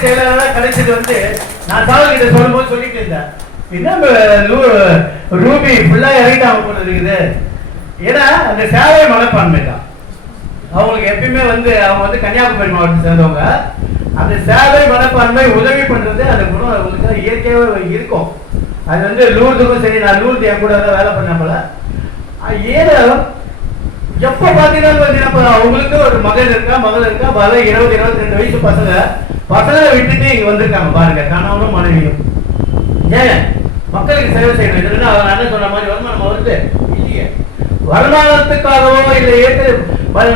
செயலாளராக கிடைச்சது வந்து நான் சாவல் கிட்ட சொல்லும்போது சொல்லிட்டு இருந்தேன். என்ன லூ- ரூபி ஃபுல்லா இறங்கிட்டாங்க போல இருக்குது. ஏன்னா அந்த சேவை மனப்பான்மை தான். அவங்களுக்கு எப்பயுமே வந்து அவங்க வந்து கன்னியாகுமரி மாவட்டத்தை சேர்ந்தவங்க. அந்த சேவை மனப்பான்மை உதவி பண்றது அந்த குணம் அவங்களுக்கு இயற்கையாகவே இருக்கும். அது வந்து லூர்துக்கும் சரி நான் லூர்து என் கூட தான் வேலை பண்ண போல. ஏதோ எப்போ பார்த்தீங்கன்னா பார்த்தீங்கன்னா அவங்களுக்கு ஒரு மகன் இருக்கா மகள் இருக்கா? பல இருபது இருபத்தி ரெண்டு வயசு பசங்க. பசங்களை விட்டுட்டு இங்க வந்திருக்காங்க பாருங்க கணவனும் மனைவியும். ஏன் மக்களுக்கு சேவை செய்யணும். இதுன்னு அவர் அண்ணன் சொன்ன மாதிரி வருமானம் வருது? இல்லையே. வருமானத்துக்காகவோ இல்லை ஏற்று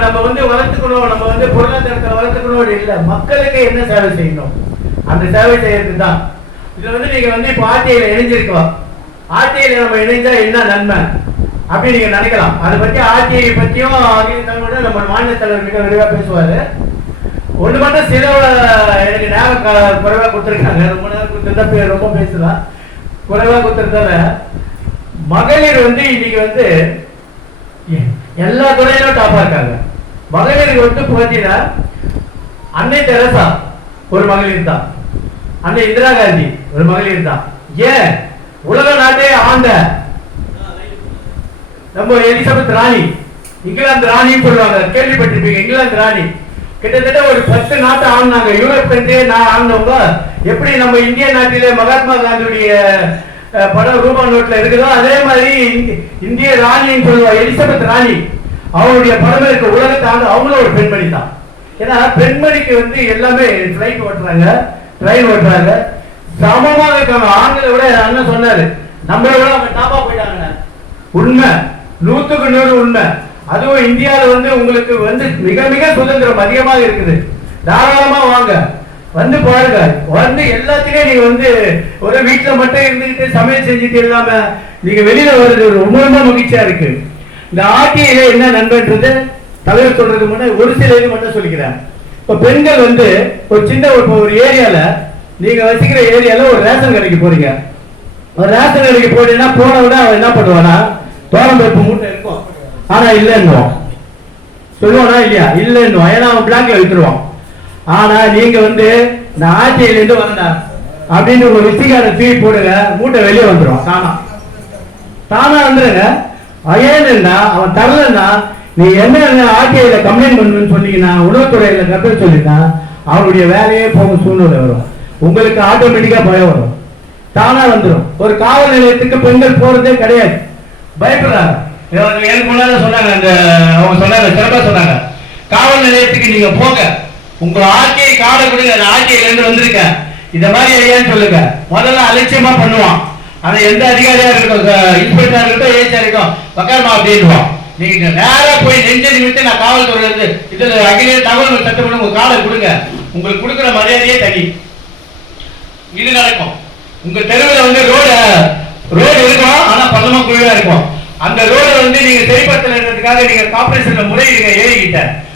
நம்ம வந்து வளர்த்துக்கணும் நம்ம வந்து பொருளாதாரத்தை வளர்த்துக்கணும் இல்லை மக்களுக்கு என்ன சேவை செய்யணும்? அந்த சேவை செய்யறது தான். இதுல வந்து நீங்க வந்து இப்போ ஆர்டிஐல இணைஞ்சிருக்கோம் ஆர்டிஐல நம்ம இணைஞ்சா என்ன நன்மை? அப்படி நீங்க நினைக்கலாம். அதை பத்தி ஆர்டிஐ பத்தியும் அகில தமிழோட நம்ம மாநில தலைவர் மிக விரிவா பேசுவாரு. ஒண்ணு மட்டும் சில எனக்கு நேரம் க- குறைவா கொடுத்துருக்காங்க. ரொம்ப நேரம் கொடுத்துருந்தா பேர் ரொம்ப பேசலாம் குறைவா கொடுத்துருந்தால மகளிர் வந்து இன்னைக்கு வந்து எல்லா துறையிலும் டாப்பா இருக்காங்க. மகளிர் வந்து பார்த்தீங்கன்னா அன்னை தெரசா ஒரு மகளிர் தான். அன்னை இந்திரா காந்தி ஒரு மகளிர் தான். ஏன்? உலக நாட்டே ஆண்ட நம்ம எலிசபெத் ராணி இங்கிலாந்து ராணின்னு சொல்லுவாங்க. கேள்விப்பட்டிருப்பீங்க இங்கிலாந்து ராணி. கிட்டத்தட்ட ஒரு பத்து நாட்டை ஆடினாங்க யூரோப் நான் ஆடினவங்க எப்படி நம்ம இந்திய நாட்டிலே மகாத்மா காந்தியுடைய படம் ரூபா நோட்ல இருக்குதோ அதே மாதிரி இந்திய ராணின்னு சொல்லுவாங்க எலிசபெத் ராணி. அவருடைய படம் இருக்க. உலகத்தை ஆண்டு அவங்களும் ஒரு பெண்மணி தான். ஏன்னா பெண்மணிக்கு வந்து எல்லாமே ஃப்ளைட் ஓட்டுறாங்க ட்ரெயின் ஓட்டுறாங்க. சமமாக இருக்காங்க. ஆண்களை விட அண்ணன் சொன்னாரு நம்மளை விட அவங்க டாப்பா போயிட்டாங்க உண்மை. நூத்துக்கு நூறு உண்மை. அதுவும் இந்தியாவில் வந்து உங்களுக்கு வந்து மிக மிக சுதந்திரம் அதிகமாக இருக்குது. தாராளமா வாங்க. வந்து பாருங்க. வந்து எல்லாத்திலையும் நீங்க வந்து ஒரு வீட்டுல மட்டும் இருந்துகிட்டு சமையல் செஞ்சுட்டு இல்லாம நீங்க வெளியில வர்றது ஒரு ரொம்ப ரொம்ப மகிழ்ச்சியா இருக்கு. இந்த ஆர்டிஐல என்ன நண்பன்றது தலைவர் சொல்றது முன்னே ஒரு சில இது மட்டும் சொல்லிக்கிறேன். இப்ப பெண்கள் வந்து ஒரு சின்ன ஒரு ஒரு ஏரியால நீங்க வசிக்கிற ஏரியால ஒரு ரேஷன் கடைக்கு போறீங்க. ஒரு ரேஷன் கடைக்கு போனீங்கன்னா போன விட அவன் என்ன பண்ணுவானா தோரம் பருப்பு மூட்டை இருக்கும். ஆனா இல்லைன்னுவான் சொல்லுவானா இல்லையா? இல்லைன்னுவான் ஏன்னா அவன் பிளாக்ல விட்டுருவான் ஆனா நீங்க வந்து நான் ஆட்சியில இருந்து வரேன்டா அப்படின்னு ஒரு விசிகார தீ போடுங்க மூட்டை வெளியே வந்துடும் தானா. தானா வந்துருங்க. ஏன்னா அவன் தரலன்னா நீ என்ன ஆர்டிஐல கம்ப்ளைண்ட் பண்ணணும்னு சொன்னீங்கன்னா உணவுத்துறையில கற்று சொல்லினா அவனுடைய வேலையே போக சூழ்நிலை வரும். உங்களுக்கு ஆட்டோமேட்டிக்கா பயம் வரும். தானா வந்துடும் ஒரு காவல் நிலையத்துக்கு பெண்கள் போறதே கிடையாது. பயப்படுறாங்க. எனக்கு முன்னால சொன்னாங்க அந்த அவங்க சொன்னாங்க சிறப்பா சொன்னாங்க. காவல் நிலையத்துக்கு நீங்க போங்க. உங்க ஆட்சியை காடை கொடுங்க அந்த ஆட்சியில இருந்து வந்திருக்கேன் இந்த மாதிரி ஐயான்னு சொல்லுங்க. முதல்ல அலட்சியமா பண்ணுவான். ஆனா எந்த அதிகாரியா இருக்கட்டும் இன்ஸ்பெக்டரா இருக்கட்டும் ஏசியா இருக்கட்டும் பக்காரமா அப்படின்னுவான். நீங்க நேரா போய் நெஞ்ச நிமித்து நான் காவல்துறையில இருந்து இதுல அகிலே தகவல் சட்டப்படி உங்க காலை கொடுங்க. உங்களுக்கு கொடுக்குற மரியாதையே தனி. இது நடக்கும். உங்க தெருவில் வந்து ரோடு ரோடு இருக்கும் ஆனா பள்ளமா குழுவா இருக்கும். அந்த ரோடு வந்து நீங்க சரிப்படுத்தலைன்றதுக்காக நீங்க கார்பரேஷன்ல முறையிடுங்க ஏறிக்கிட்ட